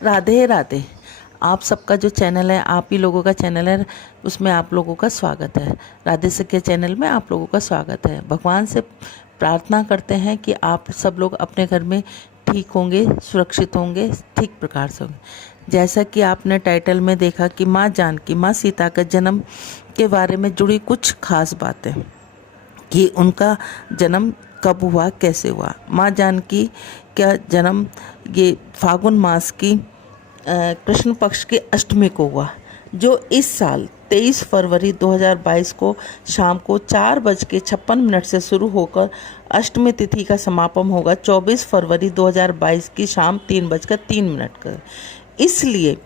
राधे राधे। आप सबका जो चैनल है, आप ही लोगों का चैनल है, उसमें आप लोगों का स्वागत है। राधे सखिया चैनल में आप लोगों का स्वागत है। भगवान से प्रार्थना करते हैं कि आप सब लोग अपने घर में ठीक होंगे, सुरक्षित होंगे, ठीक प्रकार से होंगे। जैसा कि आपने टाइटल में देखा कि माँ जानकी, माँ सीता का जन्म के बारे में जुड़ी कुछ खास बातें, कि उनका जन्म कब हुआ, कैसे हुआ। माँ जानकी का जन्म ये फागुन मास की कृष्ण पक्ष की अष्टमी को हुआ, जो इस साल 23 फरवरी 2022 को शाम को 4:56 से शुरू होकर अष्टमी तिथि का समापन होगा 24 फरवरी 2022 की शाम 3:03 का। इसलिए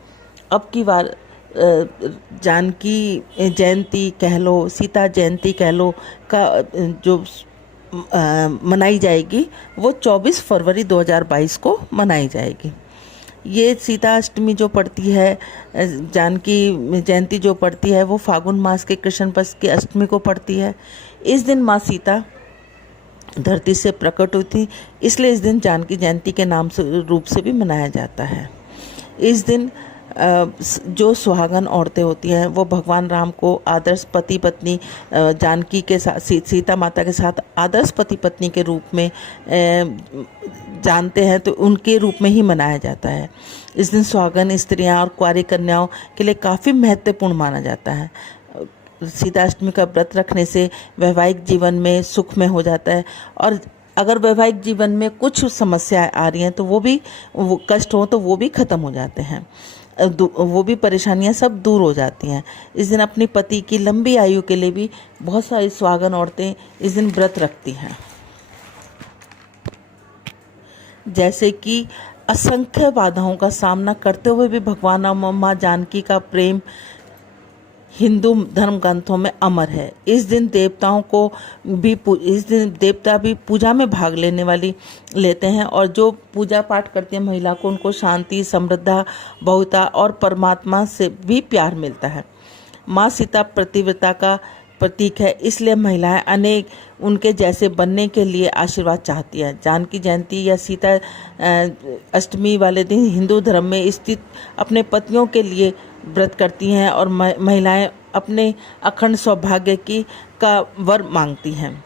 अब की बार जानकी जयंती कह लो, सीता जयंती कह लो, का जो मनाई जाएगी वो 24 फरवरी 2022 को मनाई जाएगी। ये सीता अष्टमी जो पड़ती है, जानकी जयंती जो पड़ती है, वो फागुन मास के कृष्ण पक्ष की अष्टमी को पड़ती है। इस दिन माँ सीता धरती से प्रकट हुई थी, इसलिए इस दिन जानकी जयंती के नाम से रूप से भी मनाया जाता है। इस दिन जो सुहागन औरतें होती हैं वो भगवान राम को आदर्श पति पत्नी, जानकी के साथ, सीता माता के साथ आदर्श पति पत्नी के रूप में जानते हैं, तो उनके रूप में ही मनाया जाता है। इस दिन सुहागन स्त्रियां और कुंवारी कन्याओं के लिए काफ़ी महत्वपूर्ण माना जाता है। सीताष्टमी का व्रत रखने से वैवाहिक जीवन में सुख में हो जाता है, और अगर वैवाहिक जीवन में कुछ समस्याएं आ रही हैं तो वो कष्ट हो तो वो भी खत्म हो जाते हैं, वो भी परेशानियां सब दूर हो जाती हैं। इस दिन अपनी पति की लंबी आयु के लिए भी बहुत सारी सुहागन औरतें इस दिन व्रत रखती हैं। जैसे कि असंख्य बाधाओं का सामना करते हुए भी भगवान राम और माँ जानकी का प्रेम हिंदू धर्म ग्रंथों में अमर है। इस दिन देवता भी पूजा में भाग लेते हैं, और जो पूजा पाठ करती है महिला को, उनको शांति, समृद्धि, बहुता और परमात्मा से भी प्यार मिलता है। माँ सीता पतिव्रता का प्रतीक है, इसलिए महिलाएं अनेक उनके जैसे बनने के लिए आशीर्वाद चाहती हैं। जानकी जयंती या सीता अष्टमी वाले दिन हिंदू धर्म में स्थित अपने पतियों के लिए व्रत करती हैं, और महिलाएं अपने अखंड सौभाग्य का वर मांगती हैं।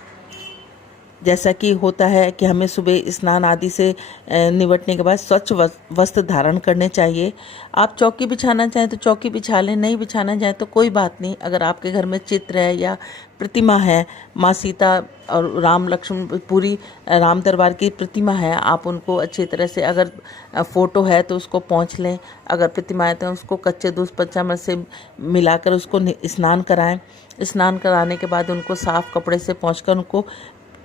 जैसा कि होता है कि हमें सुबह स्नान आदि से निपटने के बाद स्वच्छ वस्त्र धारण करने चाहिए। आप चौकी बिछाना चाहें तो चौकी बिछा लें, नहीं बिछाना चाहें तो कोई बात नहीं। अगर आपके घर में चित्र है या प्रतिमा है, माँ सीता और राम लक्ष्मण, पूरी राम दरबार की प्रतिमा है, आप उनको अच्छी तरह से, अगर फ़ोटो है तो उसको पोंछ लें, अगर प्रतिमा है तो उसको कच्चे दूध पंचामृत से मिलाकर उसको स्नान कराएं। स्नान कराने के बाद उनको साफ़ कपड़े से पोंछकर उनको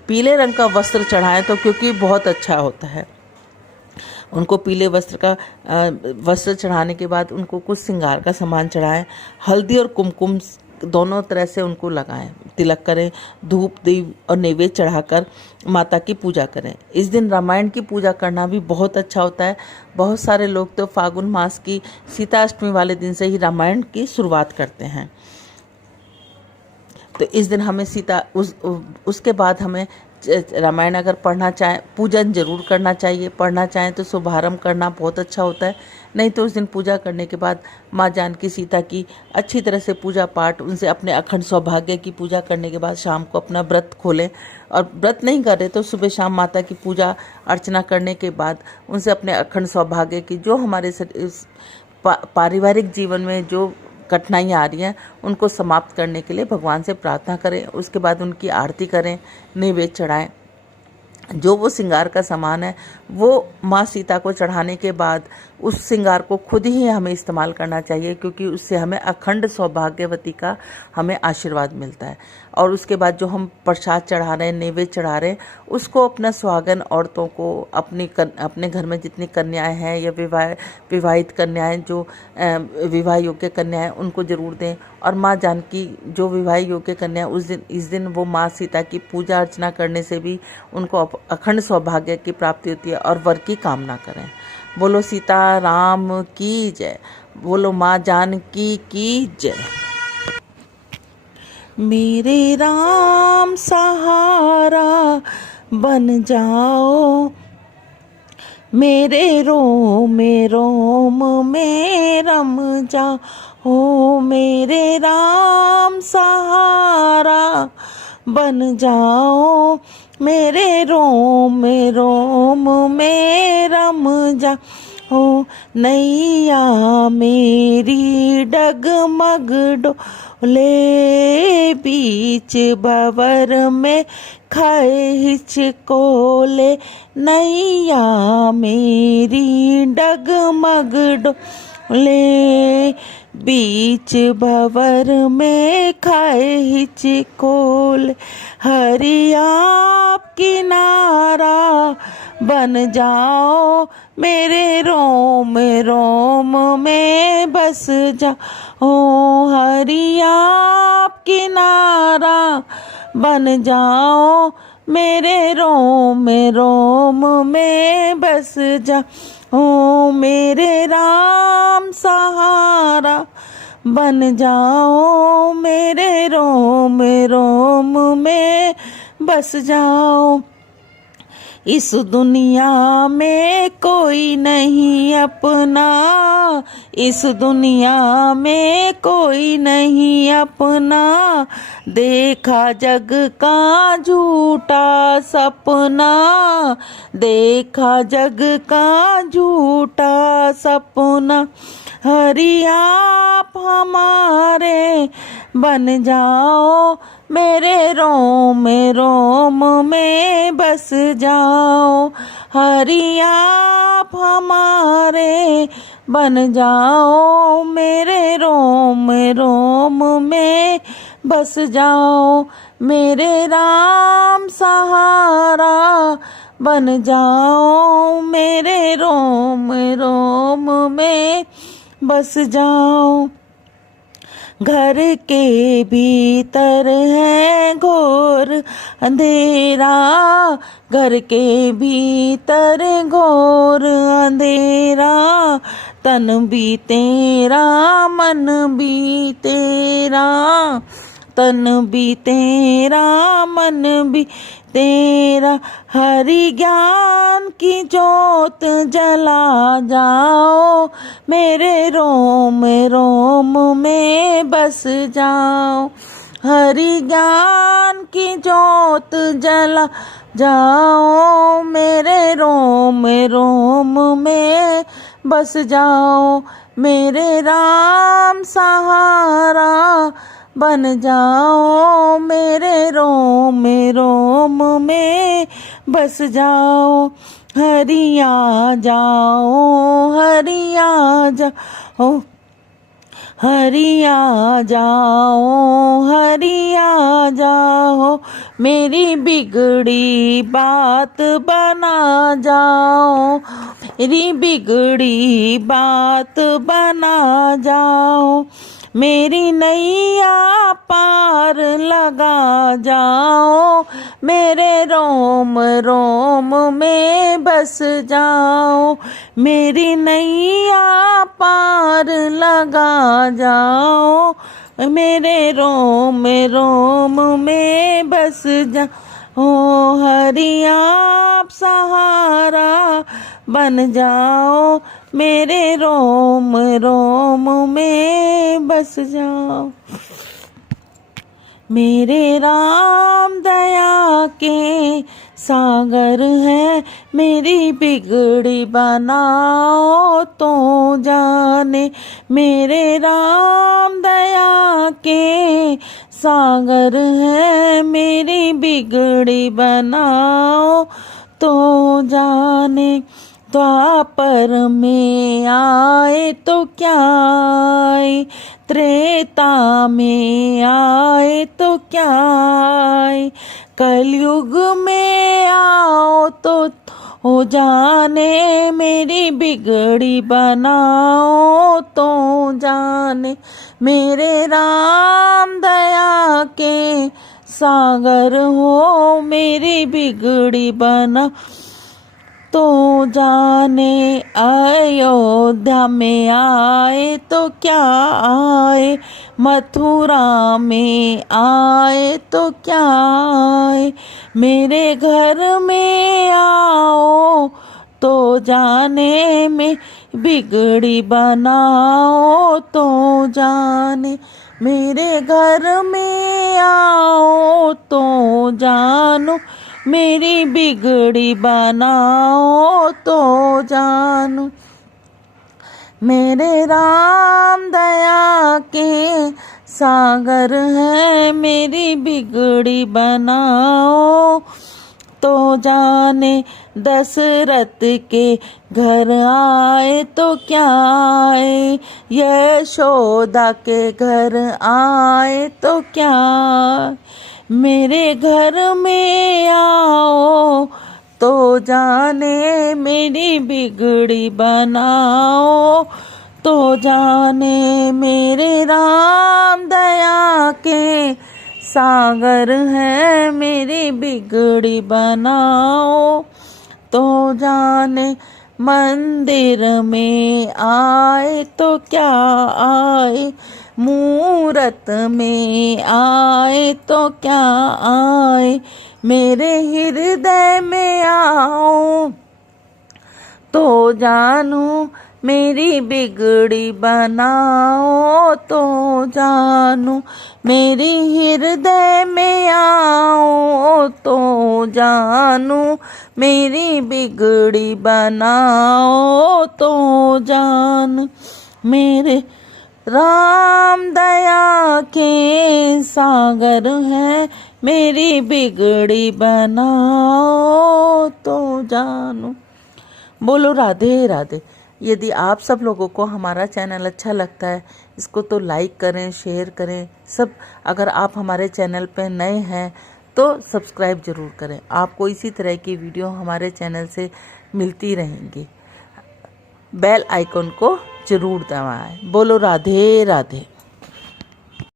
पीले रंग का वस्त्र चढ़ाएं, तो क्योंकि बहुत अच्छा होता है। उनको पीले वस्त्र चढ़ाने के बाद उनको कुछ श्रृंगार का सामान चढ़ाएं। हल्दी और कुमकुम दोनों तरह से उनको लगाएं, तिलक करें, धूप दीप और नैवेद्य चढ़ाकर माता की पूजा करें। इस दिन रामायण की पूजा करना भी बहुत अच्छा होता है। बहुत सारे लोग तो फागुन मास की सीताष्टमी वाले दिन से ही रामायण की शुरुआत करते हैं। तो इस दिन हमें उसके बाद हमें रामायण अगर पढ़ना चाहें, पूजन जरूर करना चाहिए। पढ़ना चाहें तो शुभारंभ करना बहुत अच्छा होता है। नहीं तो उस दिन पूजा करने के बाद माँ जानकी सीता की अच्छी तरह से पूजा पाठ, उनसे अपने अखंड सौभाग्य की पूजा करने के बाद शाम को अपना व्रत खोलें। और व्रत नहीं कर रहे तो सुबह शाम माता की पूजा अर्चना करने के बाद उनसे अपने अखंड सौभाग्य की, जो हमारे पारिवारिक जीवन में जो कठिनाइयाँ आ रही हैं, उनको समाप्त करने के लिए भगवान से प्रार्थना करें। उसके बाद उनकी आरती करें, नैवेद्य चढ़ाएं। जो वो श्रृंगार का सामान है वो माँ सीता को चढ़ाने के बाद उस श्रृंगार को खुद ही हमें इस्तेमाल करना चाहिए, क्योंकि उससे हमें अखंड सौभाग्यवती का हमें आशीर्वाद मिलता है। और उसके बाद जो हम प्रसाद चढ़ा रहे हैं, नैवेद्य चढ़ा रहे हैं, उसको अपना सुहागन औरतों को, अपने घर में जितनी कन्याएं हैं या विवाहित कन्याएं, जो विवाह योग्य कन्याएं, उनको जरूर दें। और माँ जानकी जो विवाह योग्य कन्या, इस दिन वो माँ सीता की पूजा अर्चना करने से भी उनको अखंड सौभाग्य की प्राप्ति होती है और वर की कामना करें। बोलो सीता राम की जय, बोलो माँ जानकी की जय। मेरे राम सहारा बन जाओ, मेरे रोम में रम जाओ मेरे राम सहारा बन जाओ मेरे रोम में रम जाओ नैया मेरी डगमग डोले बीच भंवर में खाए हिचकोले नैया मेरी डगमग डोले बीच भंवर में खाए हिचकोले हरि आप किनारा बन जाओ मेरे रोम में बस जाओ हरि आप किनारा बन जाओ मेरे रोम में बस जाओ मेरे राम सहारा बन जाओ मेरे रोम में बस जाओ इस दुनिया में कोई नहीं अपना इस दुनिया में कोई नहीं अपना देखा जग का झूठा सपना देखा जग का झूठा सपना हरि आप हमारे बन जाओ मेरे रोम में बस जाओ हरि आप हमारे बन जाओ मेरे रोम में बस जाओ मेरे राम सहारा बन जाओ मेरे रोम में बस जाओ घर के भीतर है घोर अंधेरा घर के भीतर घोर अंधेरा तन भी तेरा मन भी तेरा तन भी तेरा मन भी तेरा हरि ज्ञान की जोत जला जाओ मेरे रोम में बस जाओ हरि ज्ञान की जोत जला जाओ मेरे रोम में बस जाओ मेरे राम सहारा बन जाओ मेरे रोम में बस जाओ हरि आ जाओ हरि आ जाओ हरि आ जाओ हरि आ जाओ मेरी बिगड़ी बात बना जाओ मेरी बिगड़ी बात बना जाओ मेरी नैया पार लगा जाओ मेरे रोम में बस जाओ मेरी नैया पार लगा जाओ मेरे रोम में बस जाओ हरि आप सहारा बन जाओ मेरे रोम में बस जाओ मेरे राम दया के सागर है मेरी बिगड़ी बनाओ तो जाने मेरे राम दया के सागर है मेरी बिगड़ी बनाओ तो जाने द्वापर में आए तो क्या आए त्रेता में आए तो क्या आए कलयुग में आओ तो हो जाने मेरी बिगड़ी बनाओ तो जाने मेरे राम दया के सागर हो मेरी बिगड़ी बना तो जाने अयोध्या में आए तो क्या आए मथुरा में आए तो क्या आए मेरे घर में आओ तो जाने में बिगड़ी बनाओ, तो जाने मेरे घर में आओ, तो जानो मेरी बिगड़ी बनाओ, तो जानो मेरे राम दया के सागर है, मेरी बिगड़ी बनाओ, तो जाने दशरथ के घर आए तो क्या आए, यशोदा के घर आए तो क्या, मेरे घर में आओ, तो जाने मेरी बिगड़ी बनाओ, तो जाने मेरे राम दया के सागर है, मेरी बिगड़ी बनाओ, तो जाने मंदिर में आए तो क्या आए, मूरत में आए तो क्या आए, मेरे हृदय में आओ, तो जानू मेरी बिगड़ी बनाओ, तो जानू मेरी हृदय में आओ, तो जानू मेरी बिगड़ी बनाओ, तो जान मेरे राम दया के सागर है, मेरी बिगड़ी बनाओ, तो जानू। बोलो राधे राधे। यदि आप सब लोगों को हमारा चैनल अच्छा लगता है, इसको तो लाइक करें, शेयर करें सब। अगर आप हमारे चैनल पे नए हैं तो सब्सक्राइब ज़रूर करें। आपको इसी तरह की वीडियो हमारे चैनल से मिलती रहेंगी। बेल आइकन को ज़रूर दबाएं। बोलो राधे राधे।